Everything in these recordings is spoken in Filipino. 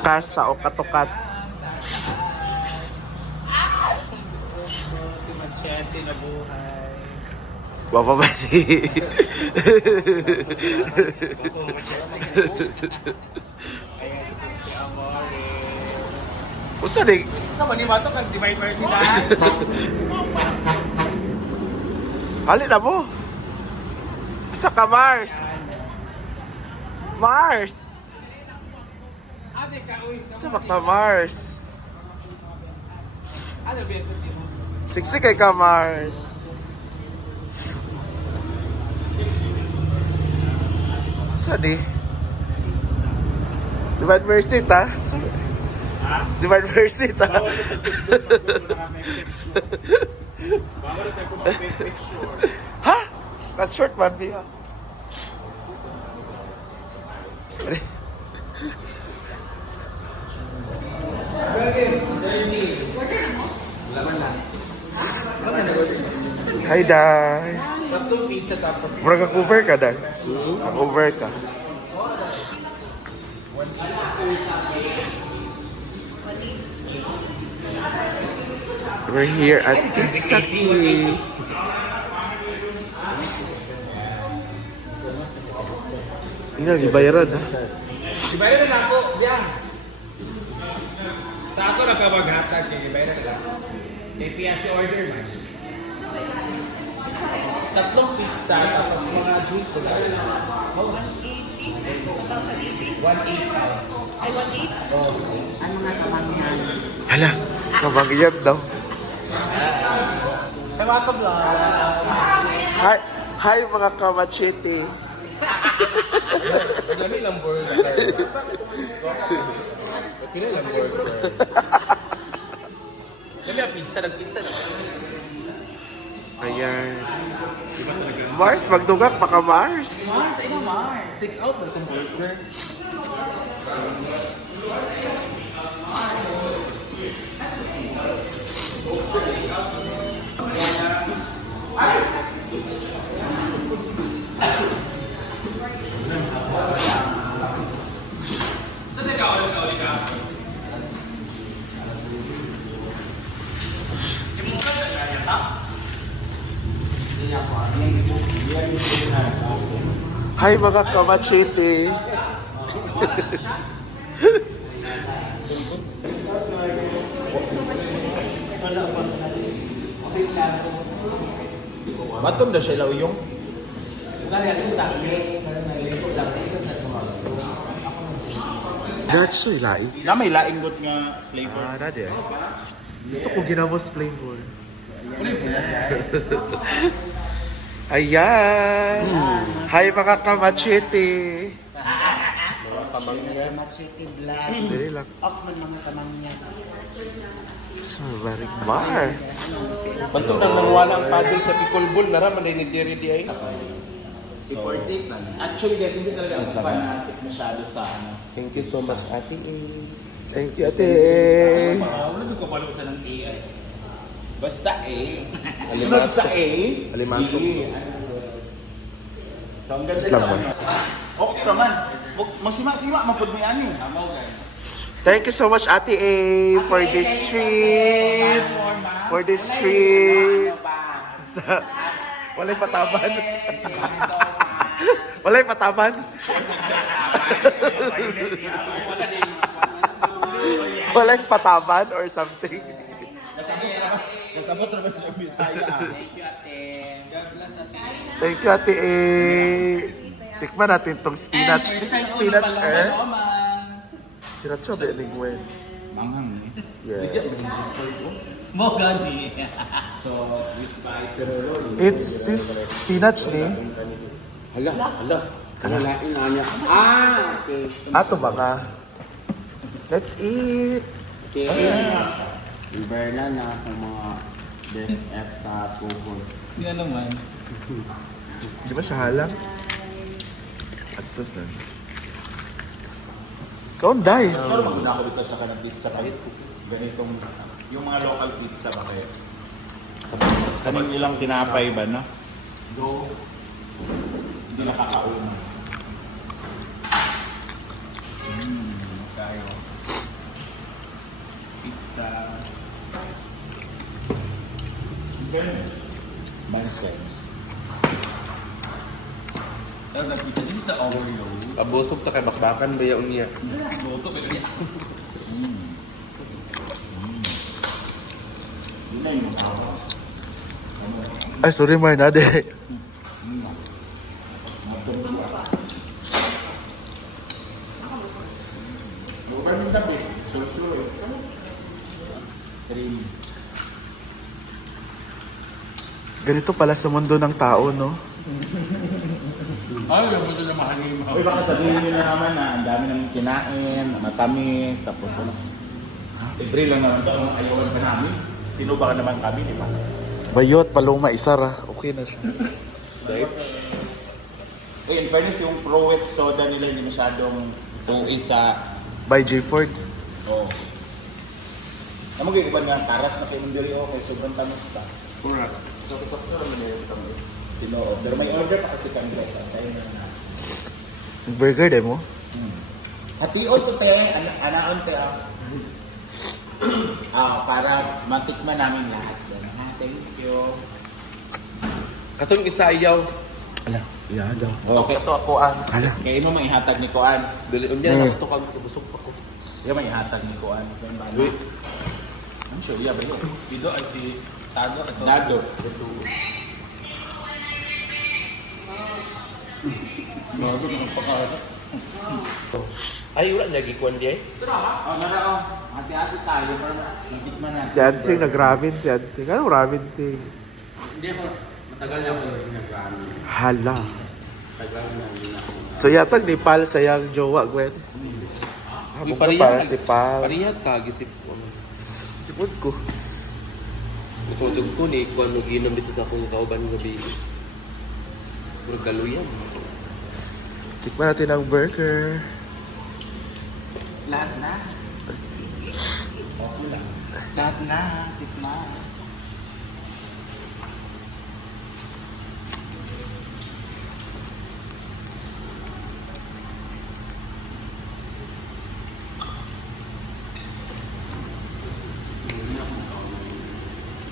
Kasa o katukat. Si Machete na buhay. Wapa ba si? Usa din. Sa manimato kang Divine Mercy na. Hali na mo. Asa ka, Mars? Mars! Sa ka, Mars? Ano ba ito? Siksi kay ka, Mars. Saan eh? Divine Mercy ta? Divine Mercy ta? Ha? That's short man, Biha. Sorry. Hi, Day. Tatlong pizza tapos Murag ang over ka, Day. Ang over ka. We're here at Pizza King. Ina, gibayaran ha. Ibayaran na ako, biyan. Sa ako nagkabaghatag, ibayaran na ako. May PSC order man. Tatlong pizza, tapos mga drinks wala. 180. 180. Ay, 180? Oh. Ano nga kamangyan? Hala, kamangyan daw. Hey mga kabla. Hi mga kamachete. Dali lang burger. Pili lang burger. Dali ang pizza, nag-pizza na. Ayan. Mars, magdugak pa ka, Mars. Mars, ay na Mars. Take out na itong burger. Hi mga kamachete. Matom na siya ilaw yung? That's so ilai. Na may laing nga flavor. Ah, dadi eh. Gusto ko ginamos flavor. Ayan. Hi mga kamachete. Machete Black. Dili lang. Oxman mga kamangyan. So, very mar. Banto nang nangwala ang paddle sa pickleball, naraman na ni di ay. Actually guys, hindi talaga ako fanatic masyado sa ano. Thank you so much, Ate A. Thank you, ate. Wala mo kapalo sa ng AI. Basta A. Alimanto. Sunod sa A. Alimanto. B. So ang ganda Lang sa ba? ano. Okay naman. Masima-sima, mapod mo yan eh. Thank you so much, Ate A, for this trip. For this trip. Sa... Walay pataban. Walay pataban. Walay pataban or something. Kasabot naman siya Bisaya. Thank you, Ate A. Tikman natin tong spinach. This is spinach, eh? Sriracha ba lingwen? Manghang eh. Yes. Mo gani. So, this bite. It's this spinach ni. Hala. Ano lain na niya? Ah, okay. Ato ba ka? Let's eat. Okay. Iberna na ang mga DF sa tuhod. Hindi naman. Di ba siya halang? At susan. Kaunday. Pero maguna ako dito sa kanang pizza kahit ganitong yung mga local pizza ba kayo? Sa Kaning ilang tinapay ba, no? Go. Hindi nakakauna. Tayo. Pizza. Ganun. Nonsense. Pizza, this is the Oreo. Abusog ta kay bakbakan ba yaon niya? Luto, pero yan. Yun na yung tawa. Ay, sorry Marnade. Bukan yung tabi. Susulo. Cream. Ganito pala sa mundo ng tao, no? Ay, yung mundo na mahalin mo. Uy, baka sabihin nyo na naman na ang dami namin kinain, matamis, tapos ano. Libre lang naman ito, ang ayawan pa namin. Sino ba naman kami, di ba? Bayot, paloma, isara. Okay na siya. In fairness, yung Pro Wet soda nila hindi masyadong tuwi sa... By J. Ford. Oo. Ano mag-iiban nga, taras na kayo diri o kay sobrang tamis pa. Correct. So, sakto naman na yung tamis. Pero may order pa kasi kami guys, ang tayo na. Burger, demo? Hation to te, anaon te para matikman namin lahat. Yan, ha? Thank you. Katong isayaw. Ala, iya daw. Okay. Kato ako an. Ala. Kaya mo maihatag ni Kuan. Dili unya na to kag busog pa ko. Kaya maihatag ni Kuan. Wait. I'm sure, yeah, ba yun? Dito ay si Tado ito. Dado. Bago na pagkakata. Ay, wala niya gikuan di ay. Oh, nara, oh. Hati-hati tayo para matikman natin. Si Adsing nag-ramen, si Adsing. Anong ramen si? Hindi ako matagal na ako nag-ramen. Hala. Tagal na ako. So yatag ni Pal sayang jowa, Gwen. Habang ka para si Pal. Pariya ta gisip ko. Sipod ko. Ututog ko ni kuan mo ginom dito sa akong kauban gabi. Puro kaluyan. Tikman natin ang burger. Lahat na. Lahat na. Tikman.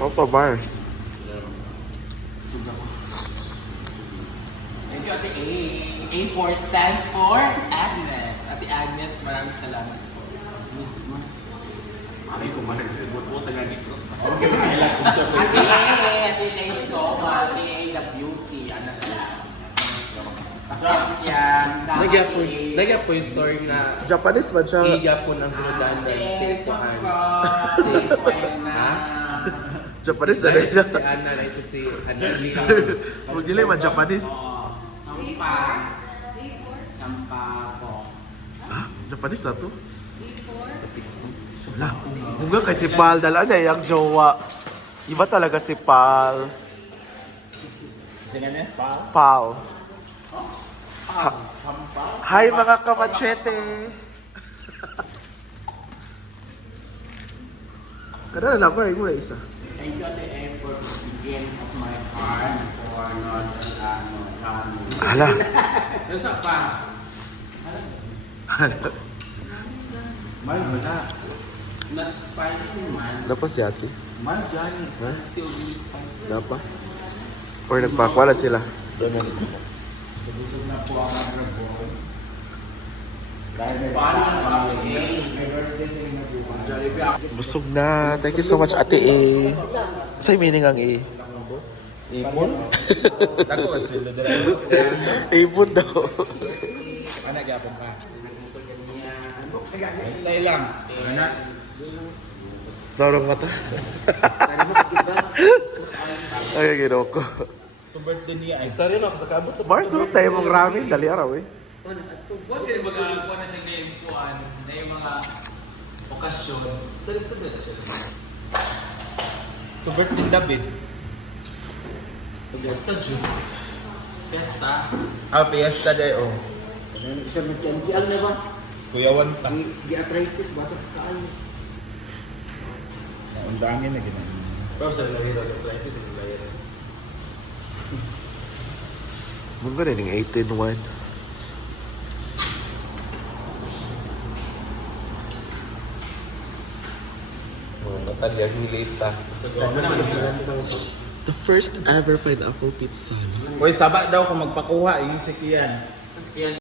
Papa bars. Thank you, Ate A. A4 stands for Agnes. Ate Agnes, maraming salamat po. Miss mo. Ay ko man nagbot-bot na dito. Okay, I like kung sa Ate A, thank you so much. Ate A, the beauty. Ano na lang. Yan. Nagyap po yung story na Japanese man siya. igapon ang sunudan ng si Kuan. Ha? Japanese na rin. Si Ana na ito si Annalyn. Huwag nila man Japanese. Champa. Champa po. Ha? Japanese na to? Wala. Hanggang kay si Pal, dala niya yung jowa. Iba talaga si Pal. Sino niya? Pa? Pal. Hi mga kamachete! Kada na ba? Yung muna isa. Thank you, Ate A, for the begin of my heart for not ramen. Hala. Nasa pa? Mal na. Not spicy man. Dapat si ate. Man, Johnny. Still really spicy. Dapat. Or nagpakwala sila. Busog na po ang nag-rabo. Dahil may Paano ang Ate A? may birthday sa inyo buwan. Busog na. Thank you so much ate A. Sa'yo meaning ang A? Ipon? Dako, sila dala. Ipon daw. Anak, yapon ka. Hintay lang. Anak. Sarang mata. Ay, ginoko. Ito birthday niya ay. Isa rin ako sa kabot. Mars, no? Tayo mong ramen. Dali araw eh. Buwan kasi magkakakuha na siya game kuhan na yung mga okasyon. Dalit sa dalit siya. Ito birthday David. Fiesta June. Fiesta. Ah, fiesta day oh. Isa mag-NGL na ba? Kuyawan pa. Di-arthritis ba? Kaan. Ang dami na ginawa. Pero sa lalaki na lalaki sa lalaki. Mungkin rin yung 18-1. Matalyag ni Lita. The first ever pineapple pizza. Uy, sabak daw kung magpakuha, yung si Kian.